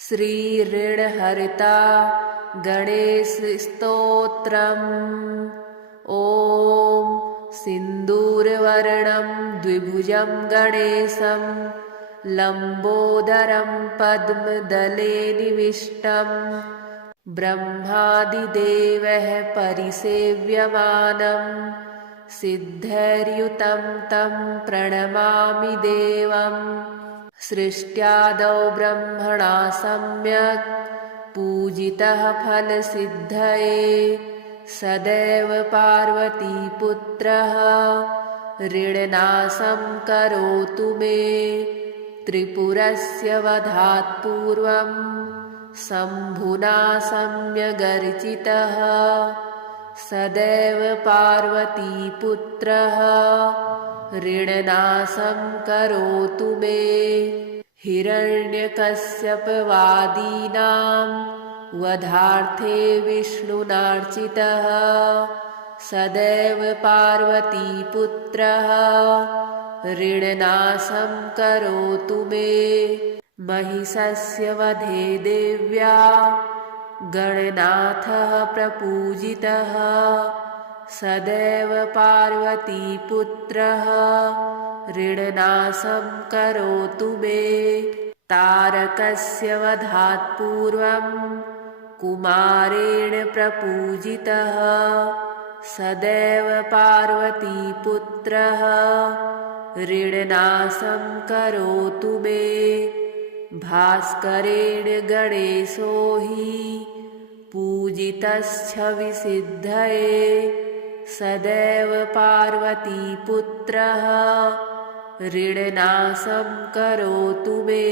श्रीऋणहर्ता गणेशस्तोत्रम्। ॐ सिन्दूरवर्णं द्विभुजं गणेशं लम्बोदरं पद्मदले निविष्टं ब्रह्मादिदेवः परिसेव्यमानं सिद्धैर्युतं तं प्रणमामि देवम्। सृष्ट्यादौ ब्रह्मणा सम्यक् पूजितः फलसिद्धये सदैव पार्वतीपुत्रः ऋणनाशं करोतु मे। त्रिपुरस्य वधात् पूर्वं शम्भुना सम्यगर्चितः सदैव पार्वतीपुत्रः ऋणनाशं करोतु मे। हिरण्यकश्यपवादीनां वधार्थे विष्णुनार्चितः सदैव पार्वतीपुत्रः ऋणनाशं करोतु मे। महिषस्य वधे देव्या गणनाथः प्रपूजितः सदैव पार्वतीपुत्रः ऋणनाशं करोतु मे। तारकस्य वधात् पूर्वं कुमारेण प्रपूजितः सदैव पार्वतीपुत्रः ऋणनाशं करोतु मे। भास्करेण गणेशो हि पूजितश्छविसिद्धये सदैव पार्वतीपुत्रः ऋणनाशं करोतु मे।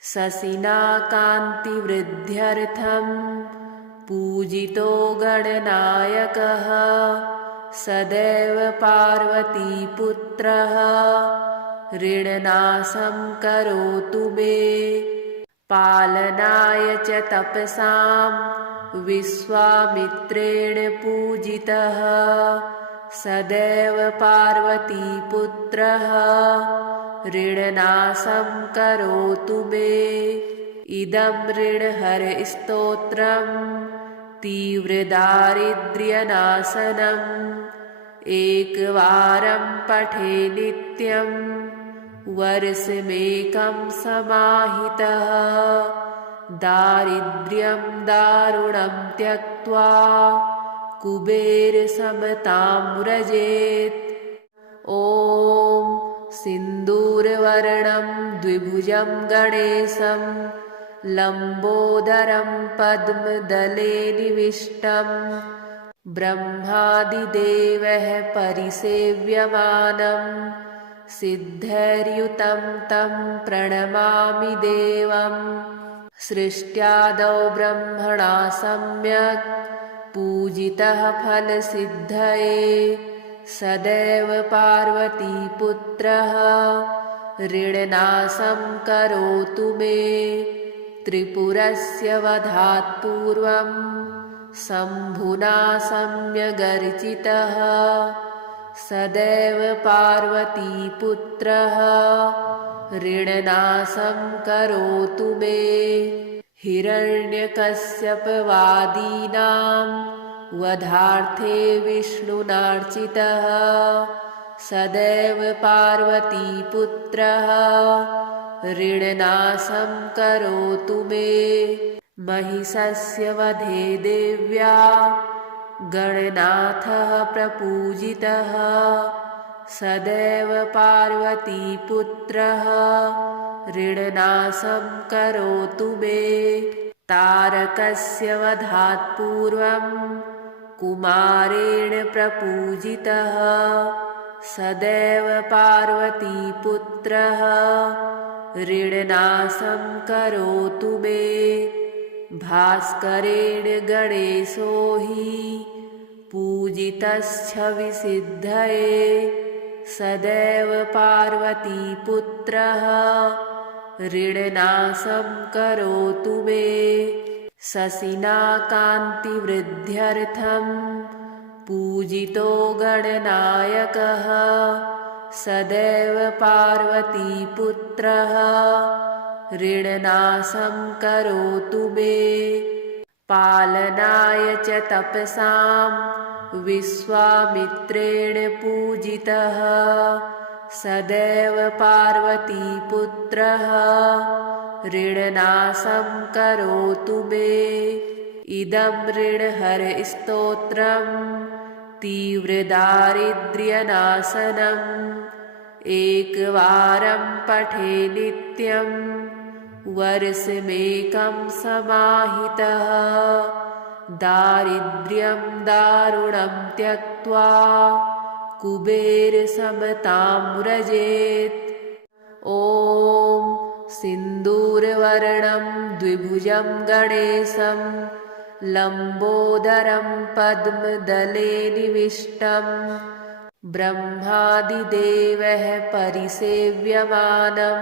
शशिना कान्तिवृद्ध्यर्थं पूजितो गणनायकः सदैव पार्वतीपुत्रः ऋणनाशं करोतु मे। पालनाय च तपसां विश्वामित्रेण पूजितः सदैव पार्वतीपुत्रः ऋणनाशं करोतु मे। इदं ऋणहरस्तोत्रं तीव्रदारिद्र्यनाशनम् एकवारं पठे नित्यं वर्षमेकं समाहितः दारिद्र्यं दारुणं त्यक्त्वा कुबेरसमतां व्रजेत्। ॐ सिन्दूरवर्णं द्विभुजं गणेशं लम्बोदरं पद्मदले निविष्टं ब्रह्मादिदेवः परिसेव्यमानं सिद्धैर्युतं तं प्रणमामि देवम्। सृष्ट्यादौ ब्रह्मणा सम्यक् पूजितः फलसिद्धये सदैव पार्वतीपुत्रः ऋणनाशं करोतु मे। त्रिपुरस्य वधात् पूर्वं शम्भुना सम्यगर्चितः सदैव पार्वतीपुत्रः ऋणनाशं करोतु मे। हिरण्यकश्यपवादीनां वधार्थे विष्णुनार्चितः सदैव पार्वतीपुत्रः ऋणनाशं करोतु मे। महिषस्य वधे देव्या गणनाथः प्रपूजितः सदैव पार्वतीपुत्रः ऋणनाशं करोतु मे। तारकस्य वधात् पूर्वं कुमारेण प्रपूजितः सदैव पार्वतीपुत्रः ऋणनाशं करोतु मे। भास्करेण गणेशो हि पूजितश्छविसिद्धये सदैव पार्वतीपुत्रः ऋणनाशं करोतु मे। शशिना कान्तिवृद्ध्यर्थं पूजितो गणनायकः सदैव पार्वतीपुत्रः ऋणनाशं करोतु मे। पालनाय च तपसां विश्वामित्रेण पूजितः सदैव पार्वतीपुत्रः ऋणनाशं करोतु मे। इदं ऋणहरस्तोत्रं तीव्रदारिद्र्यनाशनम् एकवारं पठे नित्यं वर्षमेकं समाहितः दारिद्र्यं दारुणं त्यक्त्वा कुबेरसमतां व्रजेत्। ॐ सिन्दूरवर्णं द्विभुजं गणेशं लम्बोदरं पद्मदले निविष्टं ब्रह्मादिदेवः परिसेव्यमानं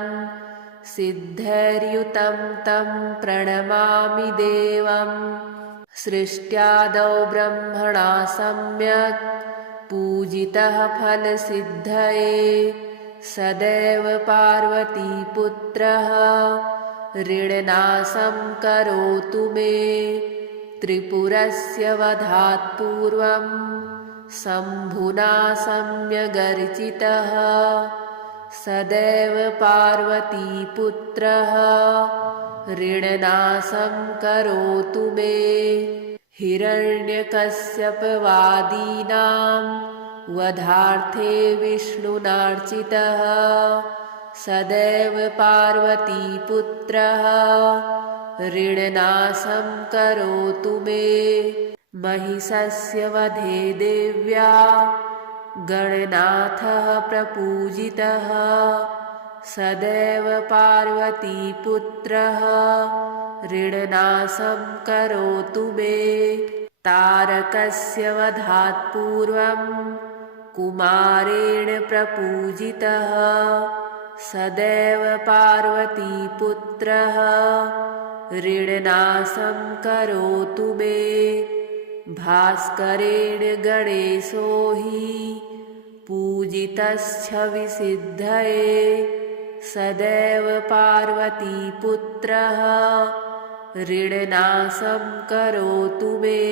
सिद्धैर्युतं तं प्रणमामि देवं। सृष्ट्यादौ ब्रह्मणा सम्यक् पूजितः फलसिद्धये सदैव पार्वतीपुत्रः ऋणनाशं करोतु मे। त्रिपुरस्य वधात् पूर्वं शम्भुना सम्यगर्चितः सदैव पार्वतीपुत्रः ऋणनाशं करोतु मे। हिरण्यकश्यपवादीनां वधार्थे विष्णुनार्चितः सदैव पार्वतीपुत्रः ऋणनाशं करोतु मे। महिषस्य वधे देव्या गणनाथः प्रपूजितः सदैव पार्वतीपुत्रः ऋणनाशं करोतु मे। तारकस्य वधात् पूर्वं कुमारेण प्रपूजितः सदैव पार्वतीपुत्रः ऋणनाशं करोतु मे। भास्करेण गणेशो हि पूजितश्छविसिद्धये सदैव पार्वतीपुत्रः ऋणनाशं करोतु मे।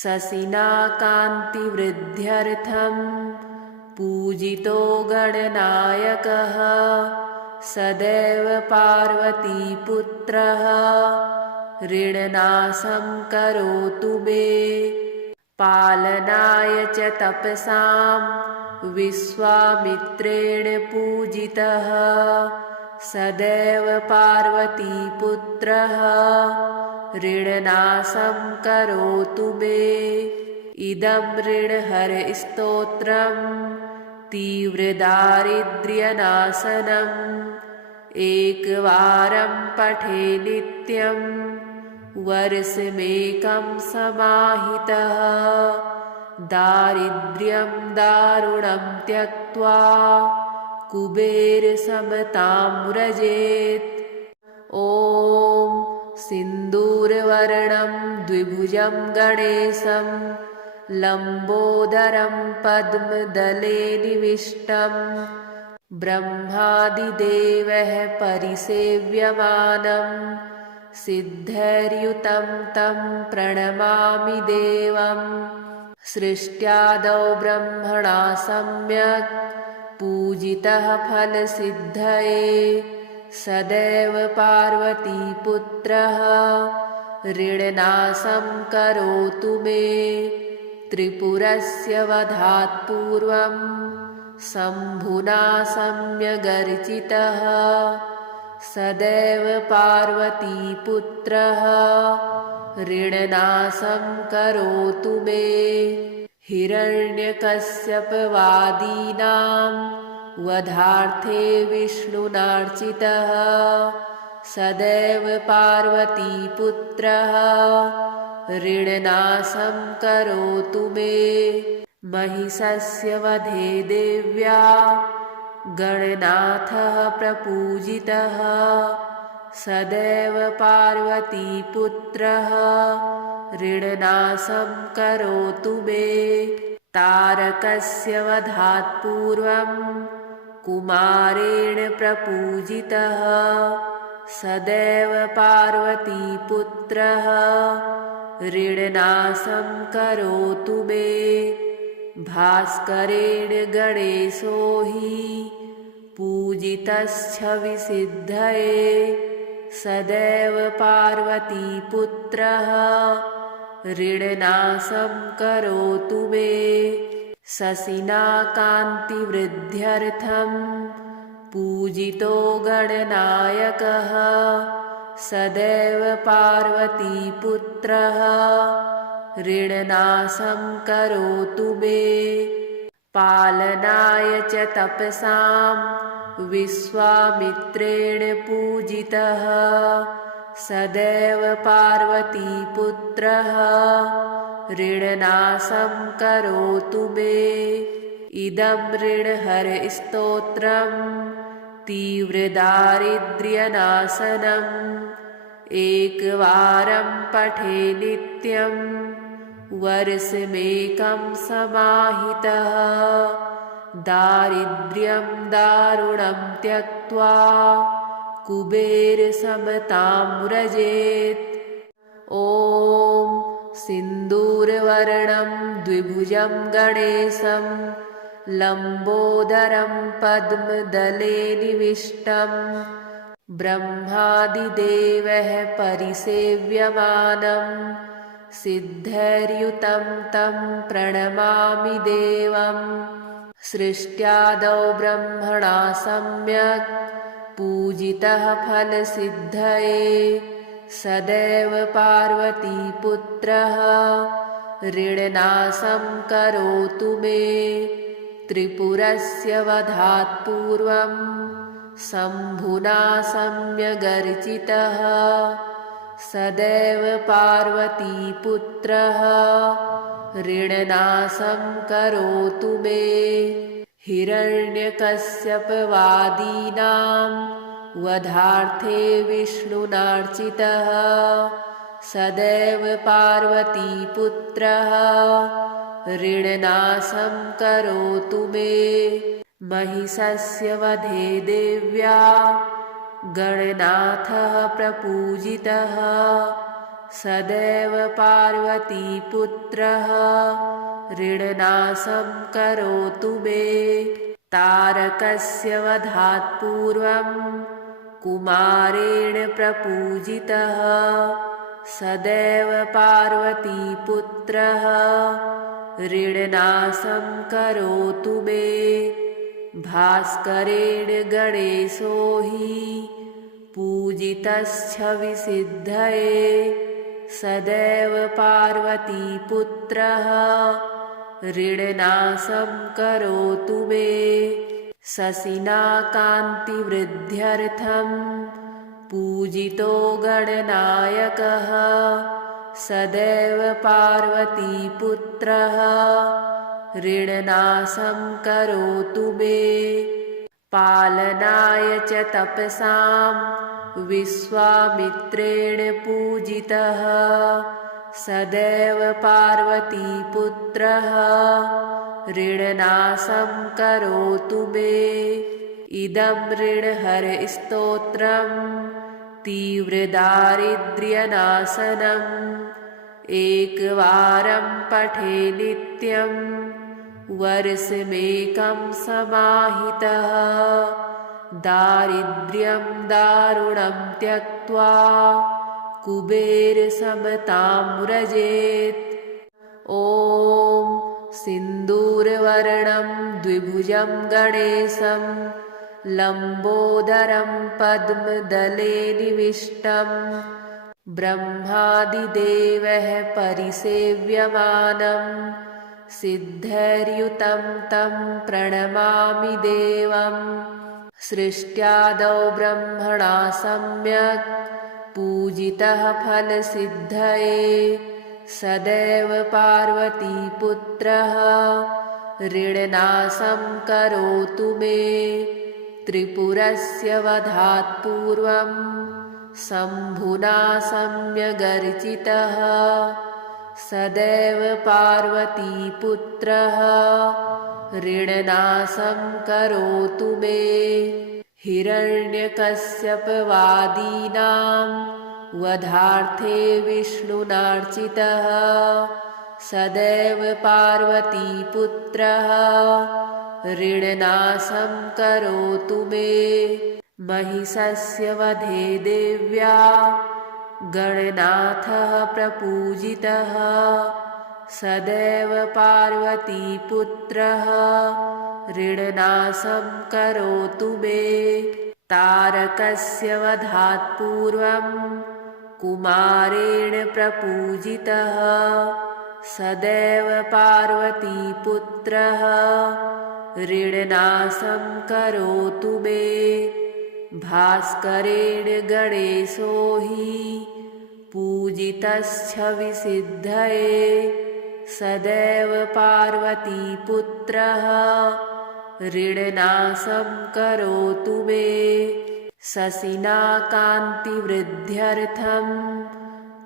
शशिना कान्तिवृद्ध्यर्थं पूजितो गणनायकः सदैव पार्वतीपुत्रः ऋणनाशं करोतु मे। पालनाय च तपसां विश्वामित्रेण पूजितः सदैव पार्वतीपुत्रः ऋणनाशं करोतु मे। इदं ऋणहरस्तोत्रं तीव्रदारिद्र्यनाशनम् एकवारं पठे नित्यं वर्षमेकं समाहितः दारिद्र्यं दारुणं त्यक्त्वा कुबेरसमतां व्रजेत्। ॐ सिन्दूरवर्णं द्विभुजं गणेशं लम्बोदरं पद्मदले निविष्टं ब्रह्मादिदेवः परिसेव्यमानं सिद्धैर्युतं तं प्रणमामि देवं। सृष्ट्यादौ ब्रह्मणा सम्यक् पूजितः फलसिद्धये सदैव पार्वतीपुत्रः ऋणनाशं करोतु मे। त्रिपुरस्य वधात् पूर्वं शम्भुना सम्यगर्चितः सदैव पार्वतीपुत्रः ऋणनाशं करोतु मे। हिरण्यकश्यपवादीनां वधार्थे विष्णुनार्चितः सदैव पार्वतीपुत्रः ऋणनाशं करोतु मे। महिषस्य वधे देव्या गणनाथः प्रपूजितः सदैव पार्वतीपुत्रः ऋणनाशं करोतु मे। तारकस्य वधात् पूर्वं कुमारेण प्रपूजितः सदैव पार्वतीपुत्रः ऋणनाशं करोतु मे भास्करेण गणेशो हि पूजितश्छविसिद्धये सदैव पार्वतीपुत्रः ऋणनाशं करोतु मे शशिना कान्तिवृद्ध्यर्थं पूजितो गणनायकः सदैव पार्वतीपुत्रः ऋणनाशं करोतु मे पालनाय च तपसां विश्वामित्रेण पूजितः सदैव पार्वतीपुत्रः ऋणनाशं करोतु मे इदं ऋणहरस्तोत्रम् तीव्रदारिद्र्यनाशनम् एकवारं पठे नित्यं वर्षमेकं समाहितः दारिद्र्यं दारुणं त्यक्त्वा कुबेरसमतां व्रजेत्। ॐ सिन्दूरवर्णं द्विभुजं गणेशं लम्बोदरं पद्मदले निविष्टं ब्रह्मादिदेवैः परिसेव्यमानं सिद्धैर्युतं तं प्रणमामि देवं सृष्ट्यादौ ब्रह्मणा सम्यक् पूजितः फलसिद्धये सदैव पार्वतीपुत्रः ऋणनाशं करोतु मे त्रिपुरस्य वधात् पूर्वं शम्भुना सम्यगर्चितः सदैव पार्वतीपुत्रः ऋणनाशं करोतु मे हिरण्यकश्यपवादीनां वधार्थे विष्णुनार्चितः सदैव पार्वतीपुत्रः ऋणनाशं करोतु मे महिषस्य वधे देव्या गणनाथः प्रपूजितः सदैव पार्वतीपुत्रः ऋणनाशं करोतु मे तारकस्य वधात् पूर्वं कुमारेण प्रपूजितः सदैव पार्वतीपुत्रः ऋणनाशं करोतु मे भास्करेण गणेशो हि पूजितश्छविसिद्धये सदैव पार्वतीपुत्रः ऋणनाशं करोतु मे शशिना कान्तिवृद्ध्यर्थं पूजितो गणनायकः सदैव पार्वतीपुत्रः ऋणनाशं करोतु मे पालनाय च तपसां विश्वामित्रेण पूजितः सदैव पार्वतीपुत्रः ऋणनाशं करोतु मे इदं ऋणहरस्तोत्रम् तीव्रदारिद्र्यनाशनम् एकवारं पठे नित्यं वर्षमेकं समाहितः दारिद्र्यं दारुणं त्यक्त्वा कुबेरसमतां व्रजेत्। ॐ सिन्दूरवर्णं द्विभुजं गणेशं लम्बोदरं पद्मदले निविष्टं ब्रह्मादिदेवैः परिसेव्यमानं सिद्धैर्युतं तं प्रणमामि देवं सृष्ट्यादौ ब्रह्मणा सम्यक् पूजितः फलसिद्धये सदैव पार्वतीपुत्रः ऋणनाशं करोतु मे त्रिपुरस्य वधात् पूर्वं शम्भुना सम्यगर्चितः सदैव पार्वतीपुत्रः ऋणनाशं करोतु मे हिरण्यकश्यपवादीनां वधार्थे विष्णुनार्चितः सदैव पार्वतीपुत्रः ऋणनाशं करोतु मे। महिषस्य वधे देव्या गणनाथः प्रपूजितः सदैव पार्वतीपुत्रः ऋणनाशं करोतु मे। तारकस्य वधात् पूर्वं कुमारेण प्रपूजितः सदैव पार्वतीपुत्रः ऋणनाशं करोतु मे। भास्करेण गणेशो हि पूजितश्छविसिद्धये सदैव पार्वतीपुत्रः ऋणनाशं करोतु मे। शशिना कान्तिवृद्ध्यर्थं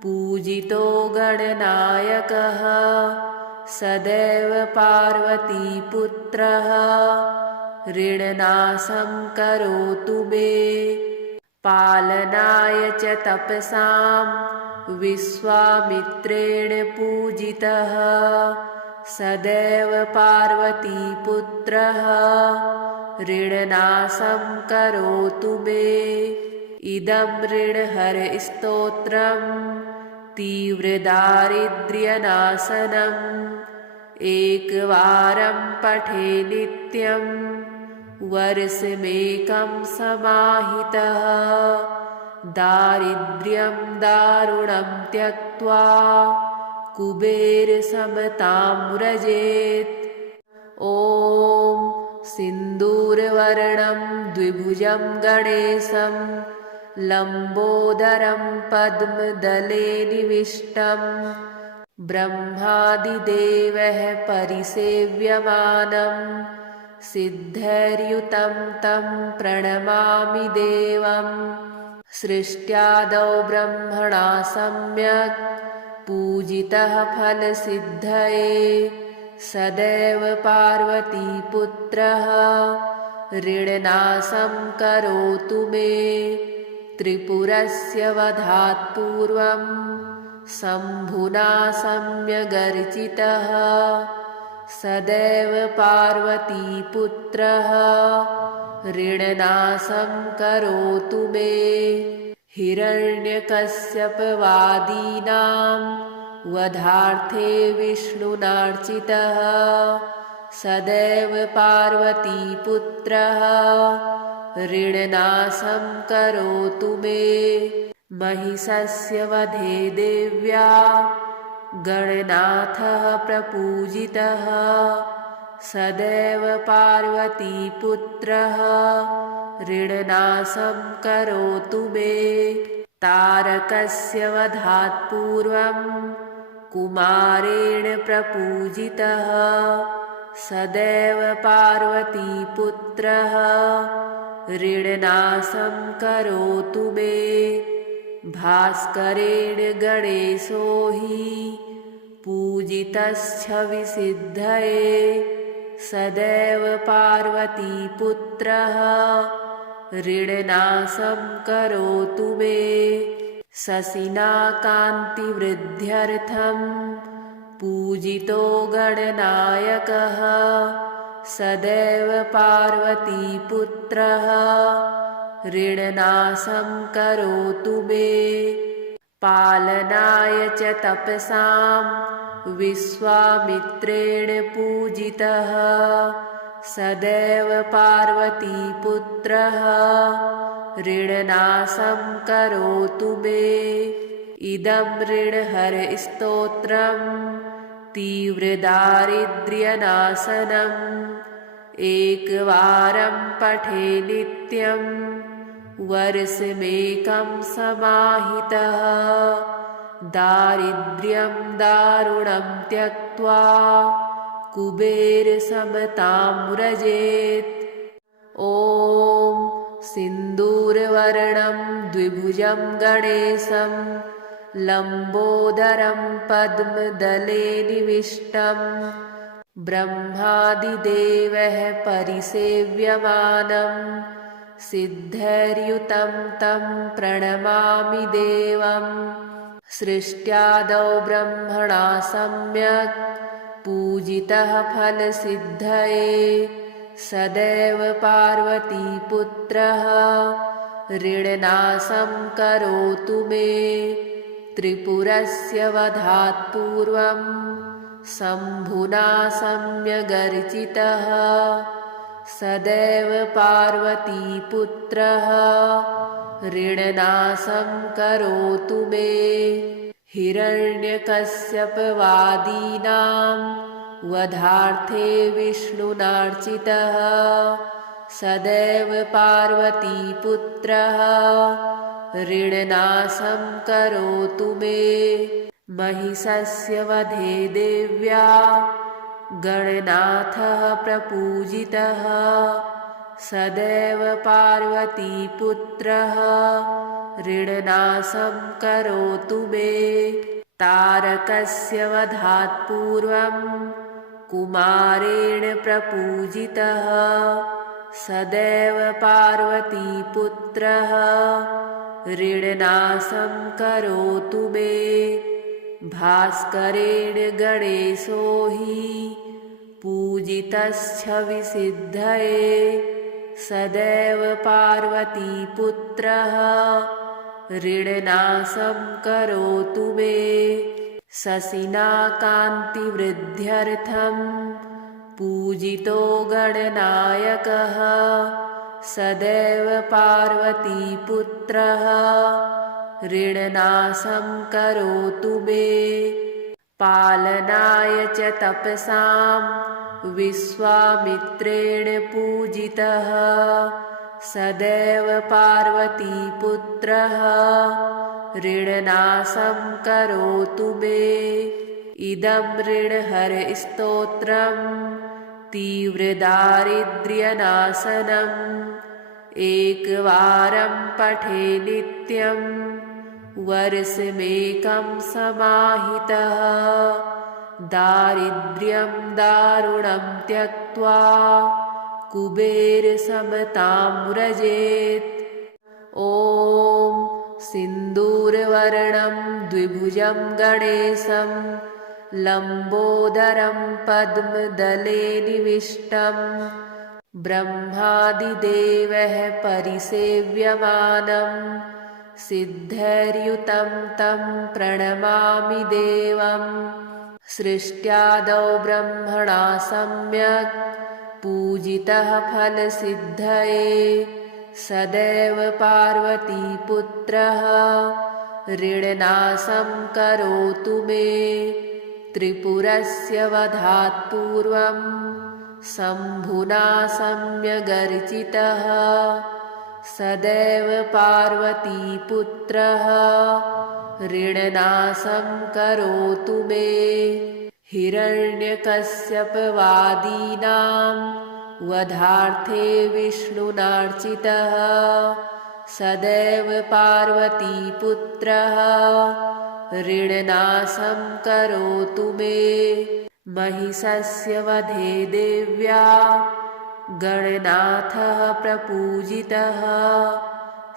पूजितो गणनायकः सदैव पार्वतीपुत्रः ऋणनाशं करोतु मे। पालनाय च तपसां विश्वामित्रेण पूजितः सदैव पार्वतीपुत्रः ऋणनाशं करोतु मे। इदं ऋणहरस्तोत्रं तीव्रदारिद्र्यनाशनम् एकवारं पठे नित्यं वर्षमेकं समाहितः दारिद्र्यं दारुणं त्यक्त्वा कुबेरसमतां व्रजेत्। ॐ सिन्दूरवर्णं द्विभुजं गणेशं लम्बोदरं पद्मदले निविष्टं ब्रह्मादिदेवैः परिसेव्यमानं सिद्धैर्युतं तं प्रणमामि देवं। सृष्ट्यादौ ब्रह्मणा सम्यक् पूजितः फलसिद्धये सदैव पार्वतीपुत्रः ऋणनाशं करोतु मे। त्रिपुरस्य वधात् पूर्वं शम्भुना सम्यगर्चितः सदैव पार्वतीपुत्रः ऋणनाशं करोतु मे। हिरण्यकश्यपवादीनां वधार्थे विष्णुनार्चितः सदैव पार्वतीपुत्रः ऋणनाशं करोतु मे। महिषस्य वधे देव्या गणनाथः प्रपूजितः सदैव पार्वतीपुत्रः ऋणनाशं करोतु मे। तारकस्य वधात् पूर्वं कुमारेण प्रपूजितः सदैव पार्वतीपुत्रः ऋणनाशं करोतु मे। भास्करेण गणेशो हि पूजितश्छविसिद्धये सदैव पार्वतीपुत्रः ऋणनाशं करोतु मे। शशिना कान्तिवृद्ध्यर्थं पूजितो गणनायकः सदैव पार्वतीपुत्रः ऋणनाशं करोतु मे। पालनाय च तपसां विश्वामित्रेण पूजितः सदैव पार्वतीपुत्रः ऋणनाशं करोतु मे। इदं ऋणहरस्तोत्रं तीव्रदारिद्र्यनाशनम् एकवारं पठे नित्यं वर्षमेकं समाहितः दारिद्र्यं दारुणं त्यक्त्वा कुबेरसमतां व्रजेत्। ॐ सिन्दूरवर्णं द्विभुजं गणेशं लम्बोदरं पद्मदले निविष्टं ब्रह्मादिदेवैः परिसेव्यमानं सिद्धैर्युतं तं प्रणमामि देवम् सृष्ट्यादौ ब्रह्मणा सम्यक् पूजितः फलसिद्धये सदैव पार्वतीपुत्रः ऋणनाशं करोतु मे त्रिपुरस्य वधात् पूर्वं शम्भुना सम्यगर्चितः सदैव पार्वतीपुत्रः ऋणनाशं करोतु मे हिरण्यकश्यपवादीनां वधार्थे विष्णुनार्चितः सदैव पार्वतीपुत्रः ऋणनाशं करोतु मे महिषस्य वधे देव्या गणनाथः प्रपूजितः सदैव पार्वतीपुत्रः ऋणनाशं करोतु मे तारकस्य वधात् पूर्वं कुमारेण प्रपूजितः सदैव पार्वतीपुत्रः ऋणनाशं करोतु मे भास्करेण गणेशो हि पूजितश्छविसिद्धये सदैव पार्वतीपुत्रः ऋणनाशं करोतु मे शशिना कान्तिवृद्ध्यर्थं पूजितो गणनायकः सदैव पार्वतीपुत्रः ऋणनाशं करोतु मे पालनाय च तपसां विश्वामित्रेण पूजितः सदैव पार्वतीपुत्रः ऋणनाशं करोतु मे इदं ऋणहरस्तोत्रम् तीव्रदारिद्र्यनाशनम् एकवारं पठे नित्यं वर्षमेकं समाहितः दारिद्र्यं दारुणं त्यक्त्वा कुबेरसमतां व्रजेत् ॐ सिन्दूरवर्णं द्विभुजं गणेशं लम्बोदरं पद्मदले निविष्टं ब्रह्मादिदेवैः परिसेव्यमानं सिद्धैर्युतं तं प्रणमामि देवम् सृष्ट्यादौ ब्रह्मणा सम्यक् पूजितः फलसिद्धये सदैव पार्वतीपुत्रः ऋणनाशं करोतु मे त्रिपुरस्य वधात् पूर्वं शम्भुना सम्यगर्चितः सदैव पार्वतीपुत्रः ऋणनाशं करोतु मे हिरण्यकश्यपवादीनां वधार्थे विष्णुनार्चितः सदैव पार्वतीपुत्रः ऋणनाशं करोतु मे महिषस्य वधे देव्या गणनाथः प्रपूजितः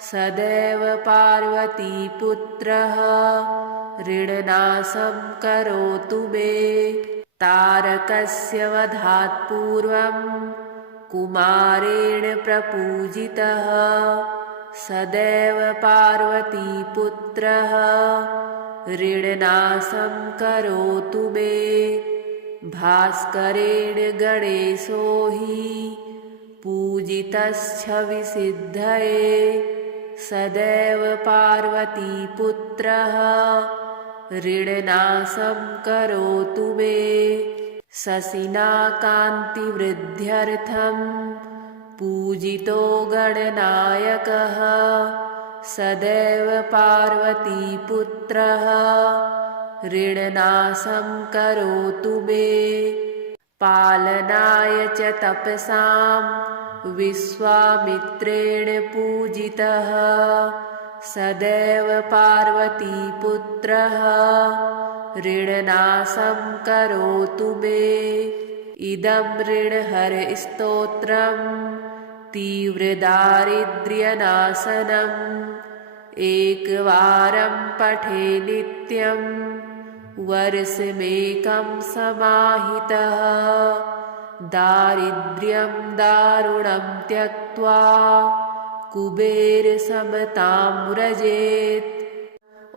सदैव पार्वतीपुत्रः ऋणनाशं करोतु मे तारकस्य वधात् पूर्वं कुमारेण प्रपूजितः सदैव पार्वतीपुत्रः ऋणनाशं करोतु मे भास्करेण गणेशो हि पूजितश्छविसिद्धये सदैव पार्वतीपुत्रः ऋणनाशं करोतु मे शशिना कान्तिवृद्ध्यर्थं पूजितो गणनायकः सदैव पार्वतीपुत्रः ऋणनाशं करोतु मे पालनाय च तपसां विश्वामित्रेण पूजितः सदैव पार्वतीपुत्रः ऋणनाशं करोतु मे इदं ऋणहरस्तोत्रम् तीव्रदारिद्र्यनाशनम् एकवारं पठे नित्यं वर्षमेकं समाहितः दारिद्र्यं दारुणं त्यक्त्वा कुबेरसमतां व्रजेत्।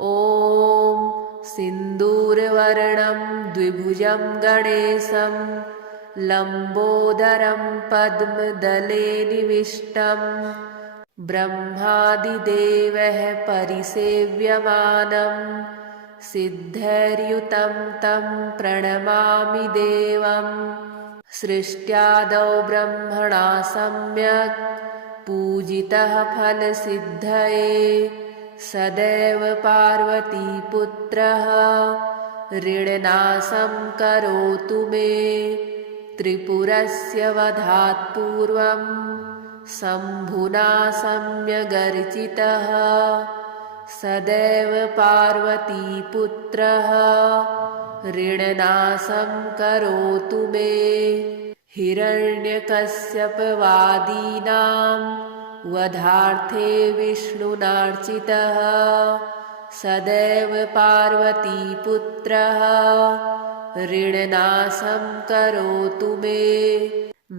ॐ सिन्दूरवर्णं द्विभुजं गणेशं लम्बोदरं पद्मदले निविष्टं ब्रह्मादिदेवः परिसेव्यमानं सिद्धैर्युतं तं प्रणमामि देवम्। सृष्ट्यादौ ब्रह्मणा सम्यक् पूजितः फलसिद्धये सदैव पार्वतीपुत्रः ऋणनाशं करोतु मे। त्रिपुरस्य वधात् पूर्वं शम्भुना सम्यगर्चितः सदैव पार्वतीपुत्रः ऋणनाशं करोतु मे। हिरण्यकश्यपवादीनां वधार्थे विष्णुनार्चितः सदैव पार्वतीपुत्रः ऋणनाशं करोतु मे।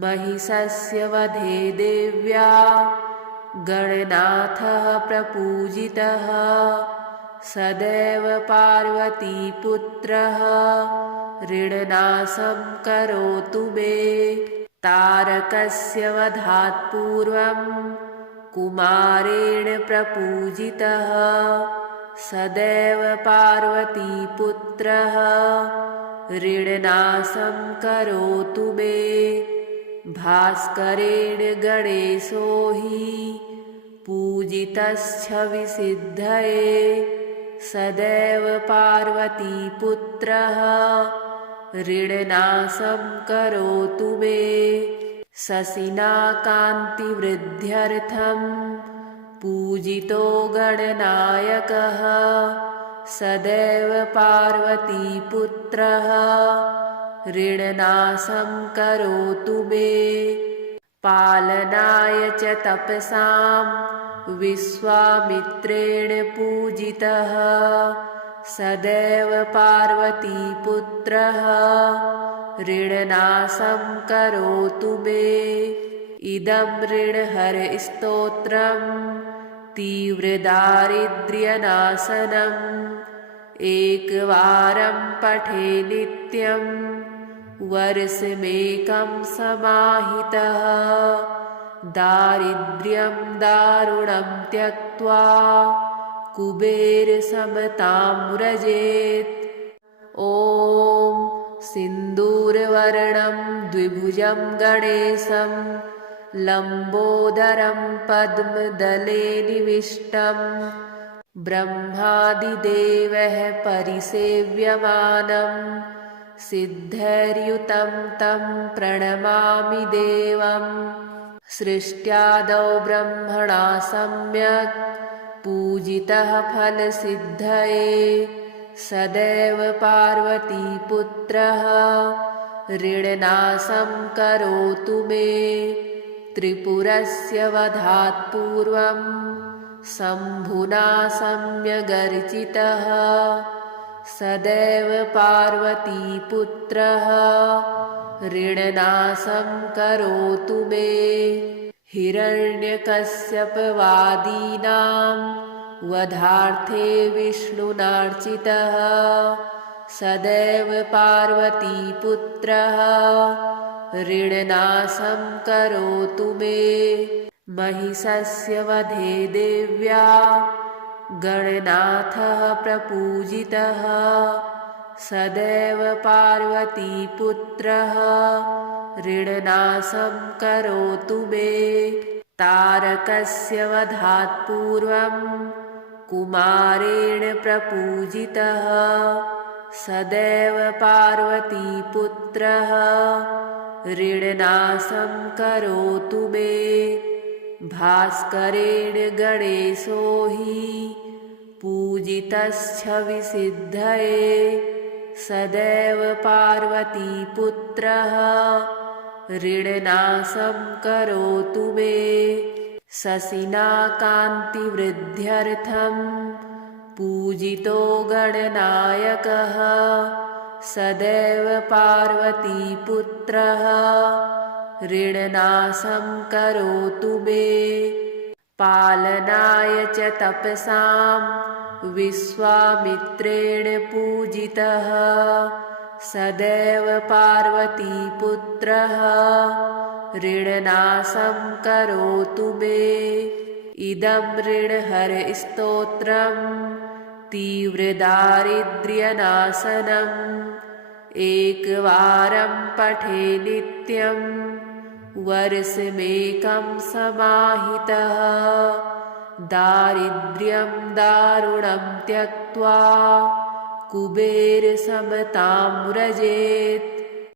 महिषस्य वधे देव्या गणनाथः प्रपूजितः सदैव पार्वतीपुत्रः ऋणनाशं करोतु मे। तारकस्य वधात् पूर्वं कुमारेण प्रपूजितः सदैव पार्वतीपुत्रः ऋणनाशं करोतु मे। भास्करेण गणेशो हि पूजितश्छविसिद्धये सदैव पार्वतीपुत्रः ऋणनाशं करोतु मे। शशिना कान्तिवृद्ध्यर्थं पूजितो गणनायकः सदैव पार्वतीपुत्रः ऋणनाशं करोतु मे। पालनाय च तपसां विश्वामित्रेण पूजितः सदैव पार्वतीपुत्रः ऋणनाशं करोतु मे। इदं ऋणहरस्तोत्रं तीव्रदारिद्र्यनाशनम् एकवारं पठे नित्यं वर्षमेकं समाहितः दारिद्र्यं दारुणं त्यक्त्वा कुबेरसमतां व्रजेत्। ॐ सिन्दूरवर्णं द्विभुजं गणेशं लम्बोदरं पद्मदले निविष्टं ब्रह्मादिदेवः परिसेव्यमानं सिद्धैर्युतं तं प्रणमामि देवम्। सृष्ट्यादौ ब्रह्मणा सम्यक् पूजितः फलसिद्धये सदैव पार्वतीपुत्रः ऋणनाशं करोतु मे। त्रिपुरस्य वधात् पूर्वं शम्भुना सम्यगर्चितः सदैव पार्वतीपुत्रः ऋणनाशं करोतु मे। हिरण्यकश्यपवादीनां वधार्थे विष्णुनार्चितः सदैव पार्वतीपुत्रः ऋणनाशं करोतु मे। महिषस्य वधे देव्या गणनाथः प्रपूजितः सदैव पार्वतीपुत्रः ऋणनाशं करोतु मे। तारकस्य वधात् पूर्वं कुमारेण प्रपूजितः सदैव पार्वतीपुत्रः ऋणनाशं करोतु मे। भास्करेण गणेशो हि पूजितश्छविसिद्धये सदैव पार्वतीपुत्रः ऋणनाशं करोतु मे। शशिना कान्तिवृद्ध्यर्थं पूजितो गणनायकः सदैव पार्वतीपुत्रः ऋणनाशं करोतु मे। पालनाय च तपसां विश्वामित्रेण पूजितः सदैव पार्वतीपुत्रः ऋणनाशं करोतु मे। इदं ऋणहरस्तोत्रं तीव्रदारिद्र्यनाशनम् एकवारं पठे नित्यं वर्षमेकं समाहितः दारिद्र्यं दारुणं त्यक्त्वा कुबेरसमतां व्रजेत्।